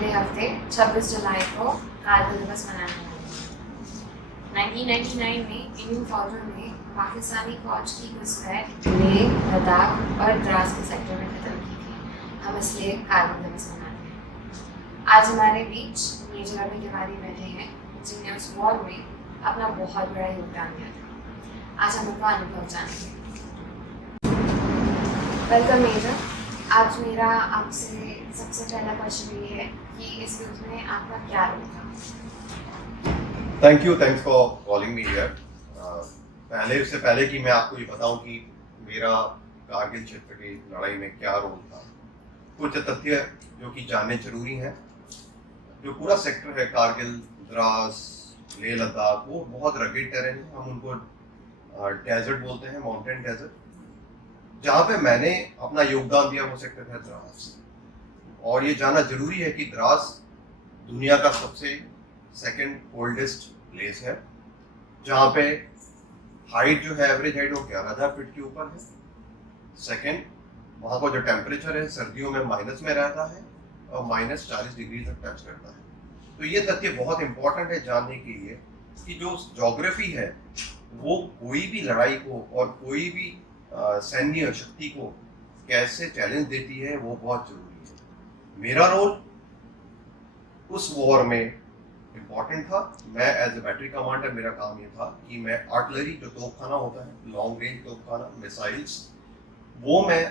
अगले हफ्ते 26 जुलाई को कारगिल दिवस मनाने वाले हैं। 1999 में इंडियन फौजों ने पाकिस्तानी फौज की घुसपैठ लेह, लद्दाख और द्रास के सेक्टर में खत्म की थी। हम इसलिए कारगिल दिवस मनाते हैं। आज हमारे बीच मेजर अभय तिवारी बैठे हैं, जिन्होंने उस वॉर में अपना बहुत बड़ा योगदान दिया था। आज हम उनका अनुभव जानेंगे। Welcome major. आज मेरा आपसे सबसे पहला क्वेश्चन ये है कि इस युद्ध में आपका क्या रोल था? Thanks for calling me here. पहले कि मैं आपको ये बताऊं कि मेरा कारगिल क्षेत्र की लड़ाई में क्या रोल था, कुछ तथ्य जो कि जानने जरूरी हैं। जो पूरा सेक्टर है कारगिल, द्रास, लेह लद्दाख, वो बहुत रगेड टेरेन है। हम उनको डेजर्ट बोलते हैं, माउंटेन डेजर्ट। जहाँ पे मैंने अपना योगदान दिया वो सेक्टर है द्रास। और ये जानना जरूरी है कि द्रास दुनिया का सबसे सेकंड ओल्डेस्ट प्लेस है, जहाँ पे हाइट जो है, एवरेज हाइट वो 11,000 फीट के ऊपर है। सेकंड, वहाँ का जो टेम्परेचर है सर्दियों में माइनस में रहता है और -40 डिग्री तक टच करता है। तो ये तथ्य बहुत इंपॉर्टेंट है जानने के लिए कि जो ज्योग्राफी है वो कोई भी लड़ाई को और कोई भी सैन्य शक्ति को कैसे चैलेंज देती है, वो बहुत जरूरी है। मेरा रोल उस वॉर में इम्पॉर्टेंट था। मैं एज ए बैटरी कमांडर, मेरा काम ये था कि मैं आर्टिलरी, जो तोपखाना होता है, लॉन्ग रेंज तोपखाना, मिसाइल्स, वो मैं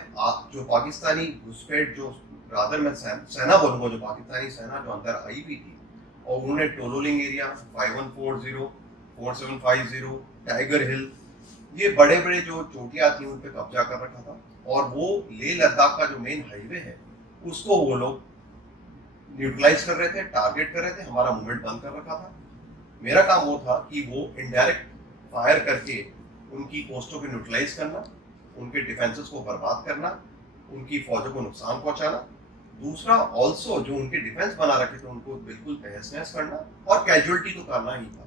जो पाकिस्तानी घुसपैठ, जो रादर मैं सेना बोलूँगा, जो पाकिस्तानी सेना जो अंदर आई भी थी और उन्होंने टोलोलिंग एरिया, 5140, 4750, टाइगर हिल, ये बड़े बड़े जो चोटियाँ थी उन पे कब्जा कर रखा था। और वो लेह लद्दाख का जो मेन हाईवे है उसको वो लोग न्यूट्रलाइज कर रहे थे, टारगेट कर रहे थे, हमारा मूवमेंट बंद कर रखा था। मेरा काम वो था कि वो इनडायरेक्ट फायर करके उनकी पोस्टों को न्यूट्रलाइज करना, उनके डिफेंसेस को बर्बाद करना, उनकी फौजों को नुकसान पहुंचाना। दूसरा, ऑल्सो जो उनके डिफेंस बना रखे थे उनको बिल्कुल तहस नहस करना, और कैजुअलिटी तो करना ही था।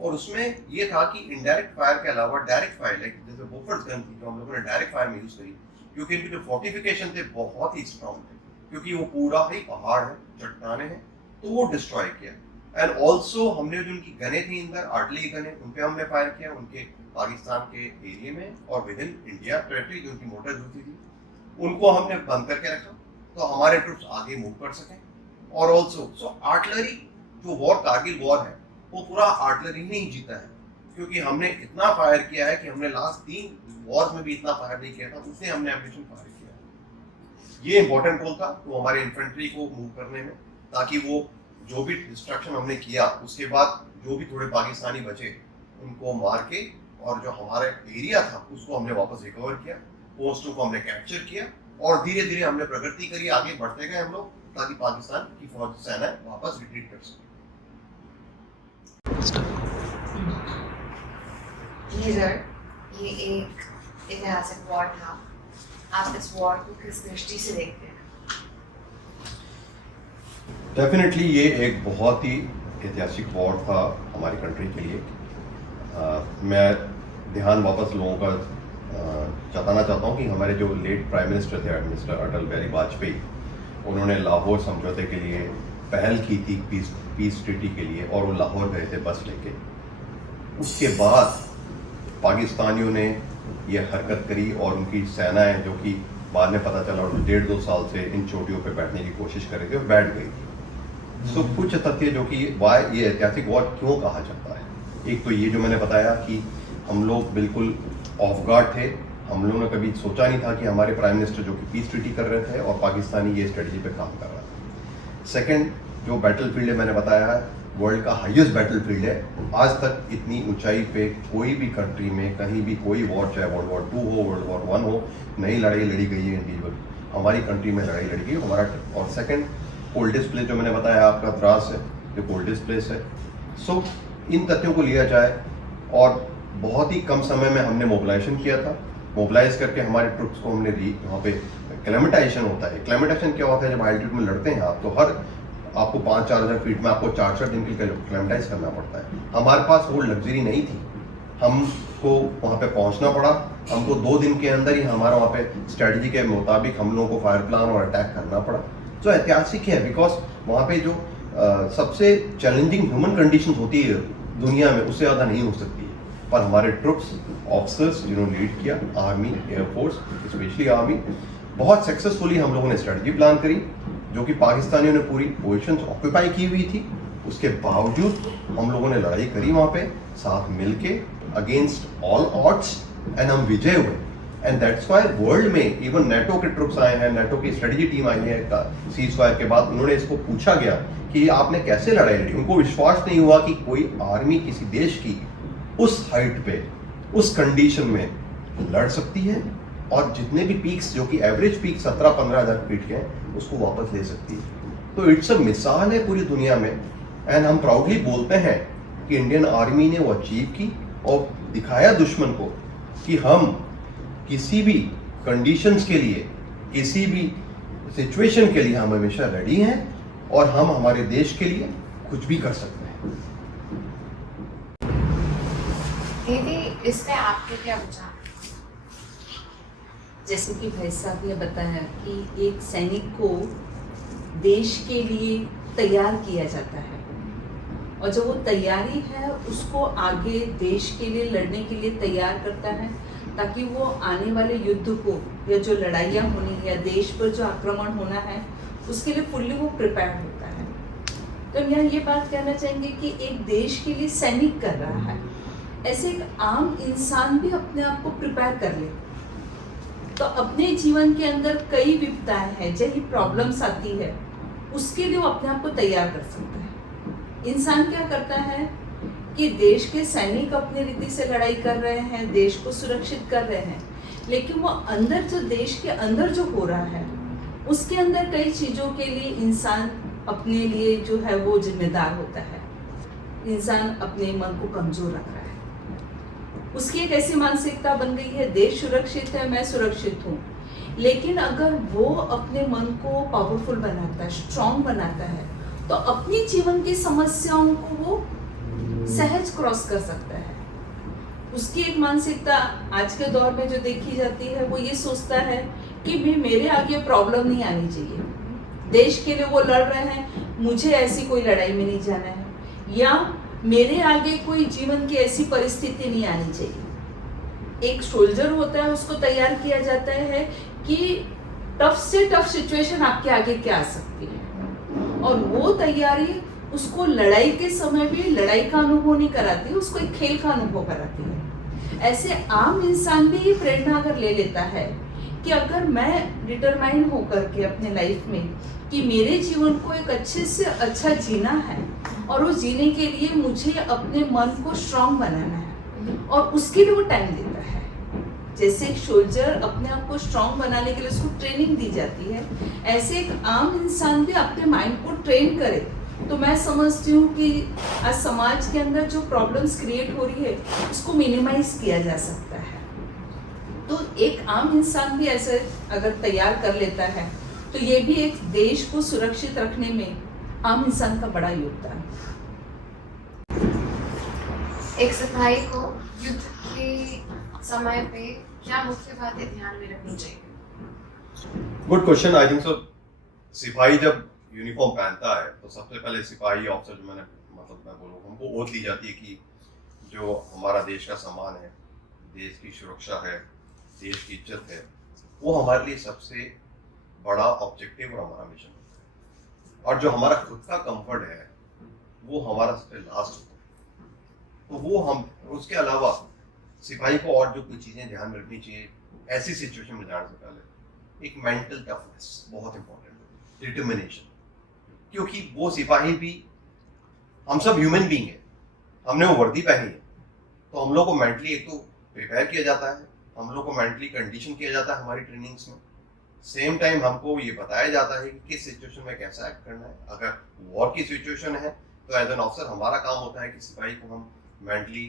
और उसमें ये था कि इनडायरेक्ट फायर के अलावा डायरेक्ट फायर, लाइक जैसे बोफर्स गन थी जो हम लोगों ने डायरेक्ट फायर में यूज करी, क्योंकि इनके जो फोर्टिफिकेशन थे बहुत ही स्ट्रॉन्ग थे, क्योंकि वो पूरा ही पहाड़ है, चट्टाने हैं, तो वो डिस्ट्रॉय किया। एंड ऑल्सो हमने जो उनकी गने थी अंदर, आर्टिलरी गने, उन पे हमने फायर किया, उनके पाकिस्तान के एरिया में और विद इन इंडिया टेरिटरी जो उनकी मोटर होती थी उनको हमने बंद करके रखा, तो हमारे ट्रूप्स आगे मूव कर सकें। और ऑल्सो सो आर्टिलरी, जो वॉर कारगिल वॉर है वो पूरा आर्टिलरी ने ही जीता है, क्योंकि हमने इतना फायर किया है कि हमने लास्ट 3 वॉर्स में भी इतना फायर नहीं किया था, उससे हमने एम्यूनिशन फायर किया। ये इंपॉर्टेंट रोल था तो हमारे इन्फेंट्री को मूव करने में, ताकि वो जो भी डिस्ट्रक्शन हमने किया उसके बाद जो भी थोड़े पाकिस्तानी बचे उनको मार के, और जो हमारा एरिया था उसको हमने वापस रिकवर किया, पोस्टों को हमने कैप्चर किया, और धीरे धीरे हमने प्रगति करी, आगे बढ़ते गए हम लोग, ताकि पाकिस्तान की फौज सेना वापस रिट्रीट कर सके। ये एक ऐतिहासिक वॉर था। आप इस वॉर को किस दृष्टि से देखते हैं? डेफिनेटली ये एक बहुत ही ऐतिहासिक वॉर था हमारी कंट्री के लिए। मैं ध्यान वापस लोगों का जताना चाहता हूँ कि हमारे जो लेट प्राइम मिनिस्टर थे, मिस्टर अटल बिहारी वाजपेयी, उन्होंने लाहौर समझौते के लिए पहल की थी, पीस ट्रीटी के लिए, और वो लाहौर गए थे बस लेके। उसके बाद पाकिस्तानियों ने ये हरकत करी और उनकी सेनाएं, जो कि बाद में पता चला 1.5-2 साल से इन चोटियों पे बैठने की कोशिश कर रही थी, और बैठ गई थी। सो कुछ तथ्य जो कि ये ऐतिहासिक वॉर क्यों कहा जाता है, एक तो ये जो मैंने बताया कि हम लोग बिल्कुल ऑफ गार्ड थे। हम लोगों ने कभी सोचा नहीं था कि हमारे प्राइम मिनिस्टर जो कि पीस ट्रीटी कर रहे थे और पाकिस्तानी ये स्ट्रेटजी पे काम कर रहा था। सेकंड, जो बैटल फील्ड है मैंने बताया है, वर्ल्ड का हाईएस्ट बैटल फील्ड है। आज तक इतनी ऊंचाई पे कोई भी कंट्री में कहीं भी कोई वॉर, चाहे वर्ल्ड वॉर 2 हो, वर्ल्ड वॉर 1 हो, नई लड़ाई लड़ी गई है इंडिविजुअल, हमारी कंट्री में लड़ाई लड़ी गई हमारा। और सेकंड, कोल्डेस्ट प्लेस जो मैंने बताया आपका द्रास है, जो कोल्डेस्ट प्लेस है। सो इन तथ्यों को लिया जाए, और बहुत ही कम समय में हमने मोबिलाइजेशन किया था। मोबिलाइज करके हमारे ट्रुप्स को हमने वहाँ पे क्लेमेटाइजेशन होता है। क्लेमेटाइजेशन क्या होता है, जब एल्टीट्यूड में लड़ते हैं आप, तो आपको 5-4 हज़ार फीट में आपको 4-4 दिन के लिए क्लेमेटाइज करना पड़ता है। हमारे पास वो लग्जरी नहीं थी, हमको वहाँ पे पहुँचना पड़ा। हमको 2 दिन के अंदर ही हमारा वहाँ पे स्ट्रेटजी के मुताबिक हम लोगों को फायर प्लान और अटैक करना पड़ा। जो ऐतिहासिक है, बिकॉज वहाँ पे जो सबसे चैलेंजिंग ह्यूमन कंडीशन होती है दुनिया में, उससे ज़्यादा नहीं हो सकती है। पर हमारे ट्रुप्स, ऑफिसर्स जिन्होंने लीड किया, आर्मी, एयरफोर्स, स्पेशली आर्मी, बहुत सक्सेसफुली हम लोगों ने स्ट्रेटजी प्लान करी, जो कि पाकिस्तानियों ने पूरी पोजीशंस ऑक्यूपाई की हुई थी। उसके बावजूद हम लोगों ने लड़ाई करी वहाँ पे साथ मिलके, अगेंस्ट ऑल ऑड्स, एंड हम विजय हुए। एंड दैट्स व्हाई वर्ल्ड में इवन नेटो के ट्रुप्स आए हैं, नेटो की स्ट्रेटजी टीम आई है सीज फायर के बाद। उन्होंने इसको पूछा गया कि आपने कैसे लड़ाई लड़ी। उनको विश्वास नहीं हुआ कि कोई आर्मी किसी देश की उस हाइट पे, उस कंडीशन में लड़ सकती है, और जितने भी पीक्स, जो कि एवरेज पीक 17-15 हज़ार फीट के हैं, उसको वापस ले सकती है। तो इट्स अ मिसाल है पूरी दुनिया में। एंड हम प्राउडली बोलते हैं कि इंडियन आर्मी ने वो अचीव की और दिखाया दुश्मन को कि हम किसी भी कंडीशंस के लिए, किसी भी सिचुएशन के लिए हम हमेशा रेडी हैं, और हम हमारे देश के लिए कुछ भी कर सकते हैं। दीदी, इस पे आपके क्या विचार? जैसे कि भाई साहब ने बताया कि एक सैनिक को देश के लिए तैयार किया जाता है, और जो वो तैयारी है उसको आगे देश के लिए लड़ने के लिए तैयार करता है, ताकि वो आने वाले युद्ध को, या जो लड़ाइयाँ होनी, या देश पर जो आक्रमण होना है, उसके लिए फुल्ली वो प्रिपेयर होता है। तो हम यहाँ ये बात कहना चाहेंगे कि एक देश के लिए सैनिक कर रहा है, ऐसे एक आम इंसान भी अपने आप को प्रिपेयर कर ले। तो अपने जीवन के अंदर कई विपदाएं हैं, जैसी प्रॉब्लम्स आती है, उसके लिए वो अपने आप को तैयार कर सकता है। इंसान क्या करता है कि देश के सैनिक अपनी रीति से लड़ाई कर रहे हैं, देश को सुरक्षित कर रहे हैं, लेकिन वो अंदर जो देश के अंदर जो हो रहा है, उसके अंदर कई चीज़ों के लिए इंसान अपने लिए जो है वो जिम्मेदार होता है। इंसान अपने मन को कमज़ोर रख रहा है, उसकी एक ऐसी मानसिकता बन गई है, देश सुरक्षित है, मैं सुरक्षित हूँ। लेकिन अगर वो अपने मन को पावरफुल बनाता है, स्ट्रॉन्ग बनाता है, तो अपनी जीवन की समस्याओं को वो सहज क्रॉस कर सकता है। उसकी एक मानसिकता आज के दौर में जो देखी जाती है, वो ये सोचता है कि भी मेरे आगे प्रॉब्लम नहीं आनी चाहिए, देश के लिए वो लड़ रहे हैं, मुझे ऐसी कोई लड़ाई में नहीं जाना है, या मेरे आगे कोई जीवन की ऐसी परिस्थिति नहीं आनी चाहिए। एक सोल्जर होता है, उसको तैयार किया जाता है कि टफ से टफ सिचुएशन आपके आगे क्या आ सकती है, और वो तैयारी उसको लड़ाई के समय भी लड़ाई का अनुभव नहीं कराती, उसको एक खेल का अनुभव कराती है। ऐसे आम इंसान भी ये प्रेरणा अगर ले लेता है कि अगर मैं डिटरमाइन होकर के अपने लाइफ में कि मेरे जीवन को एक अच्छे से अच्छा जीना है, और वो जीने के लिए मुझे अपने मन को स्ट्रांग बनाना है, और उसके लिए वो टाइम देता है। जैसे एक सोल्जर अपने आप को स्ट्रांग बनाने के लिए उसको ट्रेनिंग दी जाती है, ऐसे एक आम इंसान भी अपने माइंड को ट्रेन करे। तो मैं समझती हूँ कि आज समाज के अंदर जो प्रॉब्लम्स क्रिएट हो रही है, उसको मिनिमाइज किया जा सकता है। तो एक आम इंसान भी ऐसे अगर तैयार कर लेता है, तो ये भी एक देश को सुरक्षित रखने में आम इंसान का बड़ा योगदान। एक सिपाही को युद्ध के समय पे क्या मुख्य बातें ध्यान में रखनी चाहिए? Good question. I think so सिपाही जब यूनिफॉर्म पहनता है, तो सबसे पहले सिपाही ऑफिसर, जो मैं बोलूँ, हमको ओथ ली जाती है कि जो हमारा देश का सम्मान है, देश की सुरक्षा है, देश की इज्जत है, वो हमारे लिए सबसे बड़ा ऑब्जेक्टिव और हमारा मिशन होता है। और जो हमारा खुद का कंफर्ट है, वो हमारा सबसे लास्ट होता है। तो वो हम, उसके अलावा सिपाही को और जो कुछ चीज़ें ध्यान में रखनी चाहिए ऐसी सिचुएशन में जाने से पहले, एक मेंटल टफनेस बहुत इंपॉर्टेंट है, डिटर्मिनेशन। क्योंकि वो सिपाही भी, हम सब ह्यूमन बीइंग है, हमने वो वर्दी पहनी है, तो हम लोग को मेंटली एक तो प्रिपेयर किया जाता है, हम लोग को मेंटली कंडीशन किया जाता है हमारी ट्रेनिंग्स में। सेम टाइम हमको ये बताया जाता है कि किस सिचुएशन में कैसा एक्ट करना है। अगर वॉर की सिचुएशन है, तो एज एन ऑफिसर हमारा काम होता है कि सिपाही को हम मेंटली,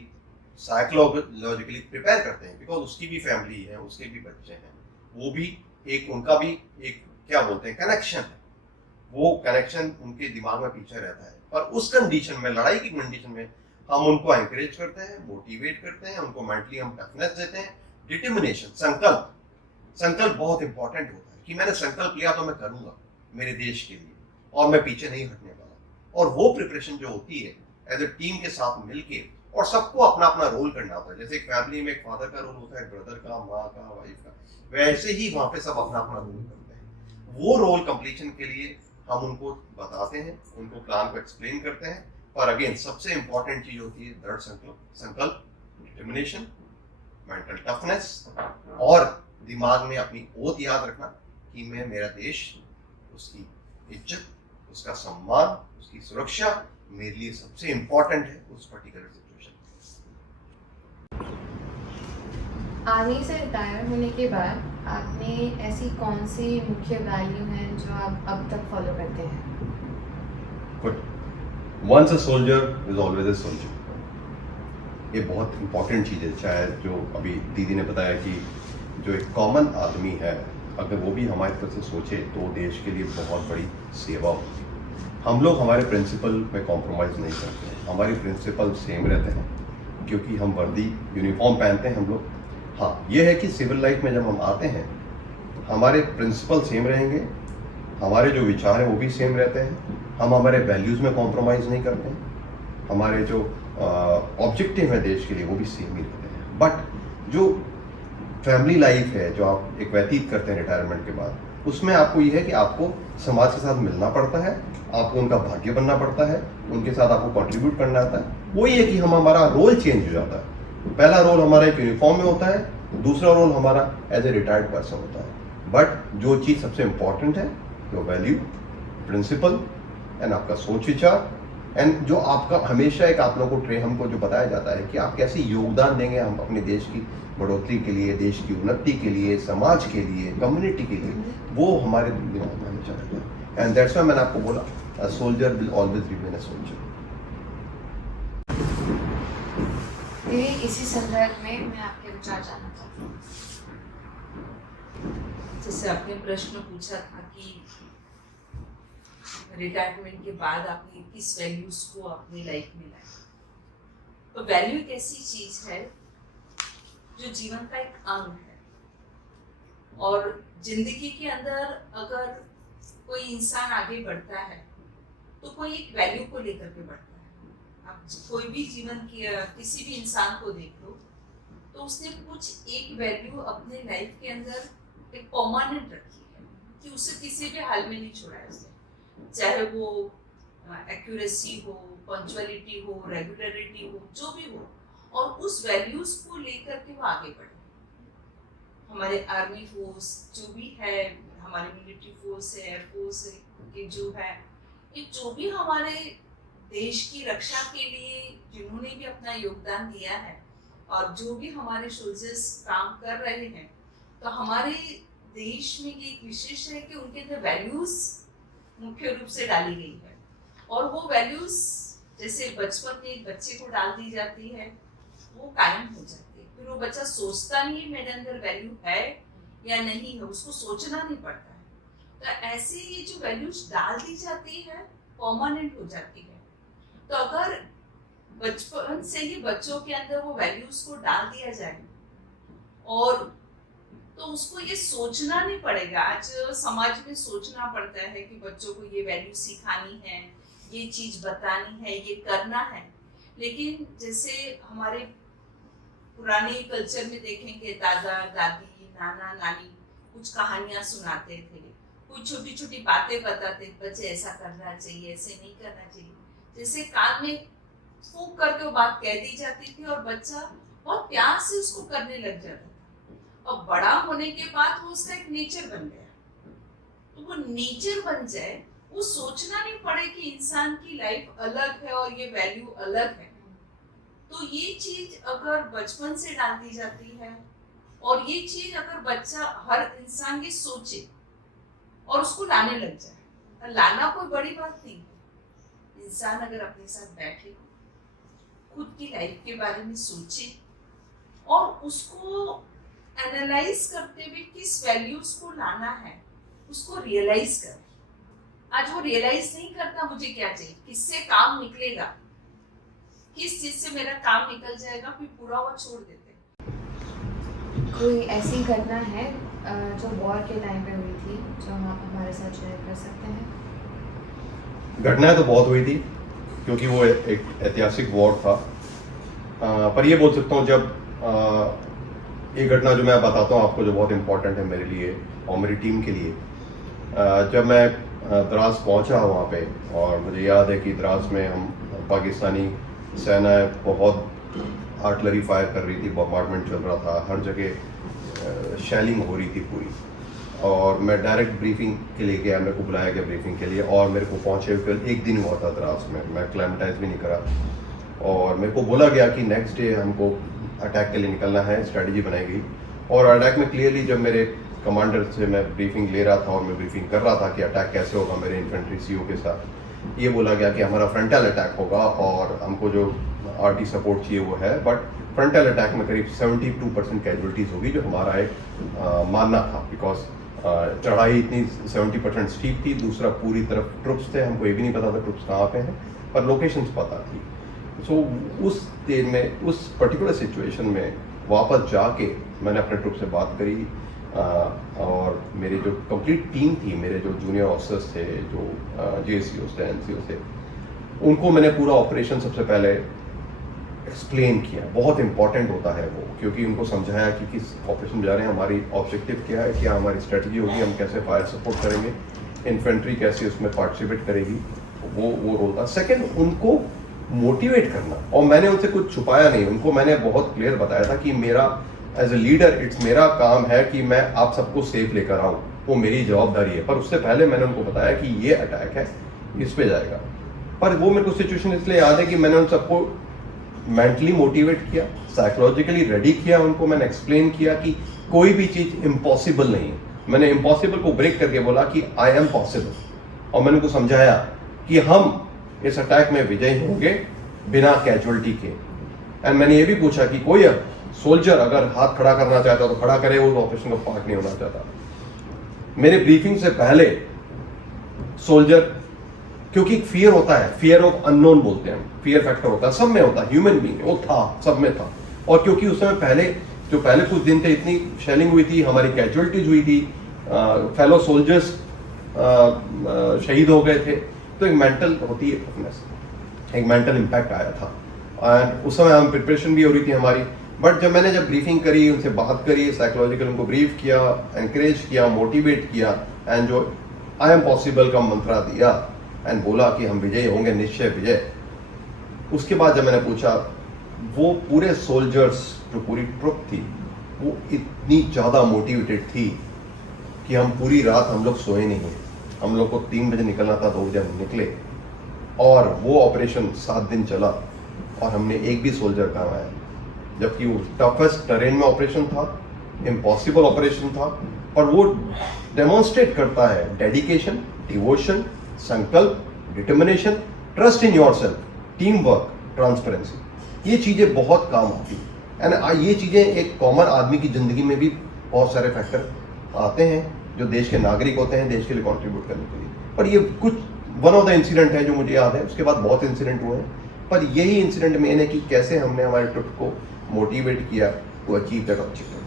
साइकोलॉजिकली प्रिपेयर करते हैं, बिकॉज उसकी भी फैमिली है, उसके भी बच्चे हैं, वो भी एक, उनका भी एक क्या बोलते हैं, कनेक्शन है। वो कनेक्शन उनके दिमाग में पीछे रहता है। पर उस कंडीशन में, लड़ाई की कंडीशन में, हम उनको एनकरेज करते हैं, मोटिवेट करते हैं, उनको मेंटली हम टफनेस देते हैं, डिटर्मिनेशन, संकल्प बहुत इंपॉर्टेंट होता है कि मैंने संकल्प लिया तो मैं करूंगा। मेरे देश के लिए, और मैं पीछे नहीं हटने वाला। और वो प्रिपरेशन जो होती है एज ए टीम के साथ मिलके, और सबको अपना अपना रोल करना होता है। जैसे एक फैमिली में एक फादर का रोल होता है, ब्रदर का, माँ का, वाइफ का, वैसे ही वहाँ पे सब अपना अपना रोल करते हैं। वो रोल कंप्लीशन के लिए हम उनको बताते हैं, उनको प्लान को एक्सप्लेन करते हैं। पर अगेन सबसे इंपॉर्टेंट चीज होती है दृढ़ संकल्प, डिटर्मिनेशन, मेंटल टफनेस, और दिमाग में अपनी ओत याद रखना कि मैं मेरा देश, उसकी इज्जत, उसका सम्मान, उसकी सुरक्षा मेरे लिए सबसे इंपॉर्टेंट है उस पर्टिकुलर सिचुएशन। आर्मी से रिटायर होने के बाद आपने ऐसी कौन सी मुख्य वैल्यू हैं जो आप अब तक फॉलो करते हैं? Good. Once a soldier is always a soldier. ये बहुत इंपॉर्टेंट चीज़ है। चाहे जो अभी दीदी ने बताया कि जो एक कॉमन आदमी है, अगर वो भी हमारी तरफ से सोचे तो देश के लिए बहुत बड़ी सेवा होती है। हम लोग हमारे प्रिंसिपल में कॉम्प्रोमाइज़ नहीं करते हैं, हमारे प्रिंसिपल सेम रहते हैं, क्योंकि हम वर्दी यूनिफॉर्म पहनते हैं हम लोग। हाँ, ये है कि सिविल लाइफ में जब हम आते हैं हमारे प्रिंसिपल सेम रहेंगे, हमारे जो विचार हैं वो भी सेम रहते हैं, हम हमारे वैल्यूज़ में कॉम्प्रोमाइज़ नहीं करते हैं, हमारे जो ऑब्जेक्टिव है देश के लिए वो भी सेम ही रहते हैं। बट जो फैमिली लाइफ है जो आप एक व्यतीत करते हैं रिटायरमेंट के बाद, उसमें आपको ये है कि आपको समाज के साथ मिलना पड़ता है, आपको उनका भाग्य बनना पड़ता है, उनके साथ आपको कंट्रीब्यूट करना आता है। वही है कि हमारा रोल चेंज हो जाता है। पहला रोल हमारा एक यूनिफॉर्म में होता है, दूसरा रोल हमारा एज ए रिटायर्ड पर्सन होता है। बट जो चीज़ सबसे इंपॉर्टेंट है, जो वैल्यू, प्रिंसिपल एंड आपका सोच विचार, एंड जो आपका हमेशा एक आप लोगों को हमको जो बताया जाता है कि आप कैसे योगदान देंगे हम अपने देश की बढ़ोतरी के लिए, देश की उन्नति के लिए, समाज के लिए, कम्युनिटी के लिए, वो हमारे दिमाग में हमेशा रहता है। एंड दैट्स व्हाई मैंने आपको बोला, a soldier will always remain a soldier. इसी संदर्भ में मैं आपके विचार जानना चाहती हूँ। जैसे आपने प्रश्न पूछा था कि रिटायरमेंट के बाद आपने किस वैल्यूज को अपनी लाइफ में लाया, तो वैल्यू एक ऐसी चीज है जो जीवन का एक अंग है, और जिंदगी के अंदर अगर कोई इंसान आगे बढ़ता है तो कोई एक वैल्यू को लेकर के बढ़ता है। आप कोई भी जीवन की किसी भी इंसान को देख लो तो उसने कुछ एक वैल्यू अपने लाइफ के अंदर एक परमानेंट रखी है कि उसे किसी भी हाल में नहीं छोड़ा है उसने, चाहे वो एक्यूरेसी हो, पंक्चुअलिटी हो, रेगुलरिटी हो, जो भी हो, और उस वैल्यूज को लेकर के वो आगे बढ़े। हमारे आर्मी फोर्स जो भी है, हमारे मिलिट्री फोर्स है, एयरफोर्स के जो है, ये जो भी हमारे देश की रक्षा के लिए जिन्होंने भी अपना योगदान दिया है और जो भी हमारे सोल्जर्स काम कर रहे हैं, तो हमारे देश में ये एक विशेष है कि उनके अंदर वैल्यूज मुख्य रूप से डाली गई है, और वो वैल्यूज जैसे बचपन में एक बच्चे को डाल दी जाती है वो कायम हो जाती है। फिर वो बच्चा सोचता नहीं है मेरे अंदर वैल्यू है या नहीं है, उसको सोचना नहीं पड़ता है। तो ऐसे ये जो वैल्यूज डाल दी जाती है परमानेंट हो जाती है। तो अगर बचपन से ही बच्चों के अंदर वो वैल्यूज को डाल दिया जाए, और तो उसको ये सोचना नहीं पड़ेगा। आज समाज में सोचना पड़ता है कि बच्चों को ये वैल्यू सिखानी है, ये चीज बतानी है, ये करना है। लेकिन जैसे हमारे पुराने कल्चर में देखेंगे, दादा दादी, नाना नानी कुछ कहानियां सुनाते थे, कुछ छोटी छोटी बातें बताते, बच्चे ऐसा करना चाहिए, ऐसे नहीं करना चाहिए, जैसे कान में फूंक करके वो बात कह दी जाती थी और बच्चा बहुत प्यार से उसको करने लग जाता था। और बड़ा होने के बाद वो उसका एक नेचर बन गया। तो वो नेचर बन जाए, वो सोचना नहीं पड़े कि इंसान की लाइफ अलग है और ये वैल्यू अलग है। तो ये चीज अगर बचपन से डाल दी जाती है, और ये चीज अगर बच्चा, हर इंसान ये सोचे और उसको लाने लग जाए, लाना कोई बड़ी बात नहीं है। इंसान अगर अपने साथ बैठे, खुद की लाइफ के बारे में सोचे और उसको एनालाइज करते हुए किस वैल्यूज को लाना है उसको रियलाइज करे। आज वो रियलाइज नहीं करता मुझे क्या चाहिए, किससे काम निकलेगा, किस चीज से मेरा काम निकल जाएगा, फिर पूरा वो छोड़ देते। कोई ऐसी घटना है जो वॉर के टाइम पे हुई थी, जो आप हमारे साथ शेयर कर सकते हैं? घटनाएं तो बहुत हुई थी क्योंकि वो एक ऐतिहासिक वॉर था। पर ये बोल सकता हूँ जब एक घटना जो मैं बताता हूँ आपको, जो बहुत इम्पोर्टेंट है मेरे लिए और मेरी टीम के लिए। जब मैं द्रास पहुंचा वहाँ पे, और मुझे याद है कि द्रास में हम पाकिस्तानी सेना बहुत आर्टिलरी फायर कर रही थी, बम्बार्डमेंट चल रहा था, हर जगह शेलिंग हो रही थी पूरी। और मैं डायरेक्ट ब्रीफिंग के लिए गया, मेरे को बुलाया गया ब्रीफिंग के लिए, और मेरे को पहुंचे हुए एक दिन हुआ था द्रास में, मैं क्लाइमेटाइज भी नहीं करा। और मेरे को बोला गया कि नेक्स्ट डे हमको अटैक के लिए निकलना है, स्ट्रेटजी बनाई गई। और अटैक में क्लियरली जब मेरे कमांडर से मैं ब्रीफिंग ले रहा था और मैं ब्रीफिंग कर रहा था कि अटैक कैसे होगा मेरे इन्फेंट्री सीओ के साथ, ये बोला गया कि हमारा फ्रंटल अटैक होगा और हमको जो आरटी सपोर्ट चाहिए वो है, बट फ्रंटल अटैक में करीब 72% कैजुअलिटीज़ होगी, जो हमारा एक मानना था। बिकॉज चढ़ाई इतनी 70% स्टीप थी, दूसरा पूरी तरफ ट्रुप्स थे, हमको ये भी नहीं पता था ट्रुप्स कहाँ पे हैं, पर लोकेशंस पता थी। सो उस दिन में, उस पर्टिकुलर सिचुएशन में वापस जाके मैंने अपने ट्रुप से बात करी, और मेरे जो कंप्लीट टीम थी, मेरे जो जूनियर ऑफिसर्स थे, जो JCOs थे, NCOs थे, उनको मैंने पूरा ऑपरेशन सबसे पहले एक्सप्लेन किया। बहुत इंपॉर्टेंट होता है वो, क्योंकि उनको समझाया कि किस ऑपरेशन में जा रहे हैं, हमारी ऑब्जेक्टिव क्या है, क्या हमारी स्ट्रेटजी होगी, हम कैसे फायर सपोर्ट करेंगे, इन्फेंट्री कैसे उसमें पार्टिसिपेट करेगी, वो रोल था। सेकेंड, उनको मोटिवेट करना, और मैंने उनसे कुछ छुपाया नहीं, उनको मैंने बहुत क्लियर बताया था कि मेरा एज ए लीडर, इट्स मेरा काम है कि मैं आप सबको सेफ लेकर आऊँ, वो मेरी जवाबदारी है। पर उससे पहले मैंने उनको बताया कि ये अटैक है, इस पे जाएगा। पर वो मेरे को सिचुएशन इसलिए याद है कि मैंने उन सबको मेंटली मोटिवेट किया, साइकोलॉजिकली रेडी किया, उनको मैंने एक्सप्लेन किया कि कोई भी चीज़ इम्पॉसिबल नहीं है। मैंने इम्पॉसिबल को ब्रेक करके बोला कि आई एम पॉसिबल, और मैंने उनको समझाया कि हम इस अटैक में विजयी होंगे बिना कैजुअलिटी के। एंड मैंने ये भी पूछा कि कोई सोल्जर अगर हाथ खड़ा करना चाहता तो खड़ा करे, वो ऑपरेशन का पार्ट नहीं होना चाहता। मेरे ब्रीफिंग से पहले सोल्जर, क्योंकि फियर होता है, फियर ऑफ अननोन बोलते हैं, फियर फैक्टर होता है, सब में होता है, ह्यूमन बीइंग वो था, सब में था। और क्योंकि उस समय पहले कुछ दिन थे, इतनी शेलिंग हुई थी, हमारी कैजुअलिटीज हुई थी, फेलो सोल्जर्स शहीद हो गए थे, तो एक मेंटल होती है टफनेस, एक मेंटल इम्पैक्ट आया था। एंड उस समय हम प्रिपरेशन भी हो रही थी हमारी। बट जब मैंने ब्रीफिंग करी, उनसे बात करी, साइकोलॉजिकल उनको ब्रीफ किया, एनकरेज किया, मोटिवेट किया, एंड जो आई एम पॉसिबल का मंत्रा दिया, एंड बोला कि हम विजय होंगे, निश्चय विजय। उसके बाद जब मैंने पूछा, वो पूरे सोल्जर्स, जो पूरी ट्रुप थी, वो इतनी ज़्यादा मोटिवेटेड थी कि हम पूरी रात हम लोग सोए नहीं हैं। हम लोग को 3 बजे निकलना था, 2 बजे हम निकले, और वो ऑपरेशन 7 दिन चला, और हमने एक भी सोल्जर काम आया, जबकि वो टफेस्ट टेरेन में ऑपरेशन था, इम्पॉसिबल ऑपरेशन था। पर वो डेमोन्स्ट्रेट करता है डेडिकेशन, डिवोशन, संकल्प, determination, trust in yourself, team work, transparency. ये चीज़ें बहुत काम आती हैं। एंड ये चीज़ें एक कॉमन आदमी की ज़िंदगी में भी बहुत सारे फैक्टर आते हैं, जो देश के नागरिक होते हैं, देश के लिए कंट्रीब्यूट करने के लिए। पर ये कुछ वन ऑफ द इंसिडेंट है जो मुझे याद है। उसके बाद बहुत इंसिडेंट हुए हैं, पर यही इंसिडेंट मेन है कि कैसे हमने हमारे ट्रिप को मोटिवेट किया टू अचीव दैट ऑब्जेक्टिव।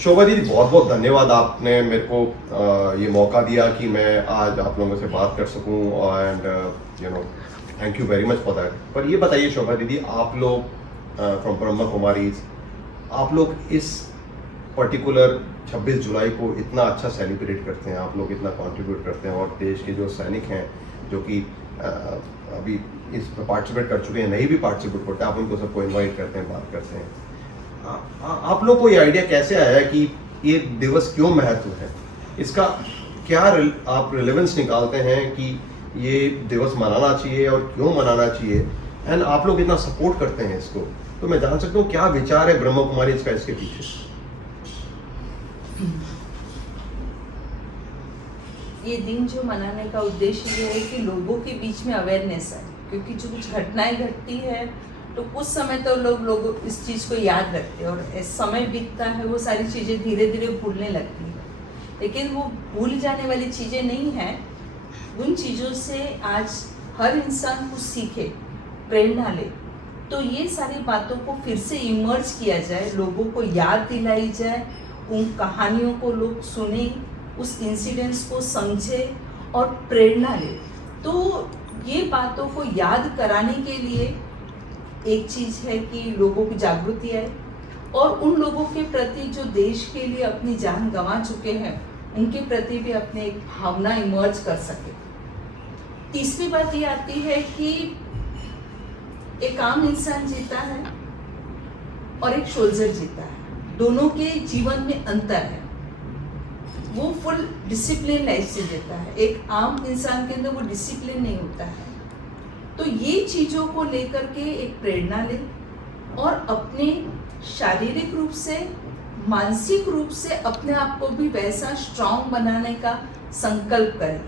शोभा दीदी, बहुत बहुत धन्यवाद, आपने मेरे को ये मौका दिया कि मैं आज आप लोगों से बात कर सकूं, and you know thank you very much for that. पर ये बताइए शोभा दीदी, आप लोग फ्रॉम ब्रह्मा कुमारीज, आप लोग इस पर्टिकुलर 26 जुलाई को इतना अच्छा सेलिब्रेट करते हैं, आप लोग इतना कंट्रीब्यूट करते हैं, और देश के जो सैनिक हैं जो कि अभी इस पार्टिसिपेट कर चुके हैं, नहीं भी पार्टिसिपेट करते, आप उनको सबको इनवाइट करते हैं, बात करते हैं। आप लोग को ये आइडिया कैसे आया कि ये दिवस क्यों महत्व है, इसका क्या आप रिलेवेंस निकालते हैं कि ये दिवस मनाना चाहिए और क्यों मनाना चाहिए, एंड आप लोग इतना सपोर्ट करते हैं इसको, तो मैं जान सकता हूँ क्या विचार है ब्रह्मा कुमारी इसका, इसके पीछे? ये दिन जो मनाने का उद्देश्य ये है कि लोगों के बीच में अवेयरनेस है, क्योंकि जो कुछ घटनाएं घटती है तो कुछ समय तो लोग इस चीज़ को याद रखते हैं, और समय बीतता है वो सारी चीज़ें धीरे धीरे भूलने लगती है। लेकिन वो भूल जाने वाली चीज़ें नहीं हैं, उन चीज़ों से आज हर इंसान कुछ सीखे, प्रेरणा ले, तो ये सारी बातों को फिर से इमर्ज किया जाए, लोगों को याद दिलाई जाए, उन कहानियों को लोग सुने, उस इंसिडेंट्स को समझे और प्रेरणा ले। तो ये बातों को याद कराने के लिए एक चीज़ है कि लोगों की जागृति आए और उन लोगों के प्रति जो देश के लिए अपनी जान गंवा चुके हैं उनके प्रति भी अपने एक भावना इमर्ज कर सके। तीसरी बात ये आती है कि एक आम इंसान जीता है और एक सोल्जर जीता है, दोनों के जीवन में अंतर है। वो फुल डिसिप्लिन लाइफ से जीता है, एक आम इंसान के अंदर वो डिसिप्लिन नहीं होता है। तो ये चीज़ों को लेकर के एक प्रेरणा ले और अपने शारीरिक रूप से, मानसिक रूप से अपने आप को भी वैसा स्ट्रांग बनाने का संकल्प करें।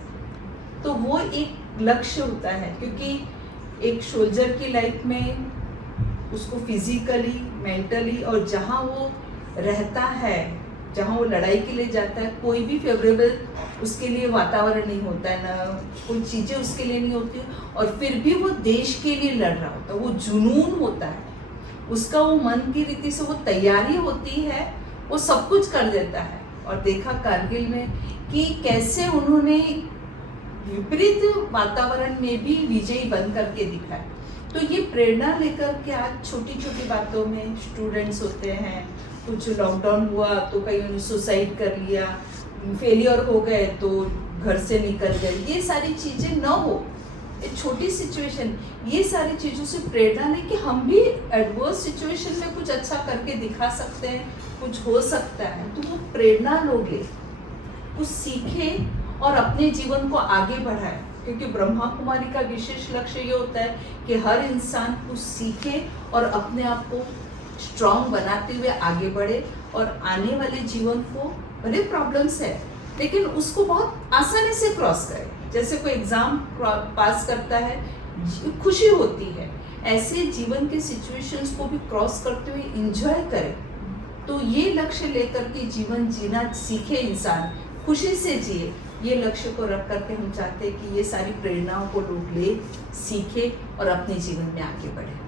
तो वो एक लक्ष्य होता है, क्योंकि एक सोल्जर की लाइफ में उसको फिजिकली, मेंटली और जहाँ वो रहता है, जहाँ वो लड़ाई के लिए जाता है, कोई भी फेवरेबल उसके लिए वातावरण नहीं होता है, ना कोई चीज़ें उसके लिए नहीं होती, और फिर भी वो देश के लिए लड़ रहा होता है। वो जुनून होता है उसका, वो मन की रीति से वो तैयारी होती है, वो सब कुछ कर देता है। और देखा कारगिल में कि कैसे उन्होंने विपरीत वातावरण में भी विजयी बन करके दिखाए। तो ये प्रेरणा लेकर के आज छोटी छोटी बातों में स्टूडेंट्स होते हैं, कुछ लॉकडाउन हुआ तो कई उन्होंने सुसाइड कर लिया, फेलियर हो गए तो घर से निकल गए, ये सारी चीज़ें न हो, एक छोटी सिचुएशन, ये सारी चीज़ों से प्रेरणा लें कि हम भी एडवर्स सिचुएशन में कुछ अच्छा करके दिखा सकते हैं, कुछ हो सकता है। तो वो प्रेरणा लोग ले, कुछ सीखे और अपने जीवन को आगे बढ़ाए, क्योंकि ब्रह्मा कुमारी का विशेष लक्ष्य ये होता है कि हर इंसान कुछ सीखे और अपने आप को स्ट्रांग बनाते हुए आगे बढ़े और आने वाले जीवन को, भले प्रॉब्लम्स है लेकिन उसको बहुत आसानी से क्रॉस करे। जैसे कोई एग्ज़ाम पास करता है, खुशी होती है, ऐसे जीवन के सिचुएशंस को भी क्रॉस करते हुए एंजॉय करे। तो ये लक्ष्य लेकर के जीवन जीना सीखे इंसान, खुशी से जिए, ये लक्ष्य को रख करके हम चाहते हैं कि ये सारी प्रेरणाओं को लोग ले, सीखे और अपने जीवन में आगे बढ़े।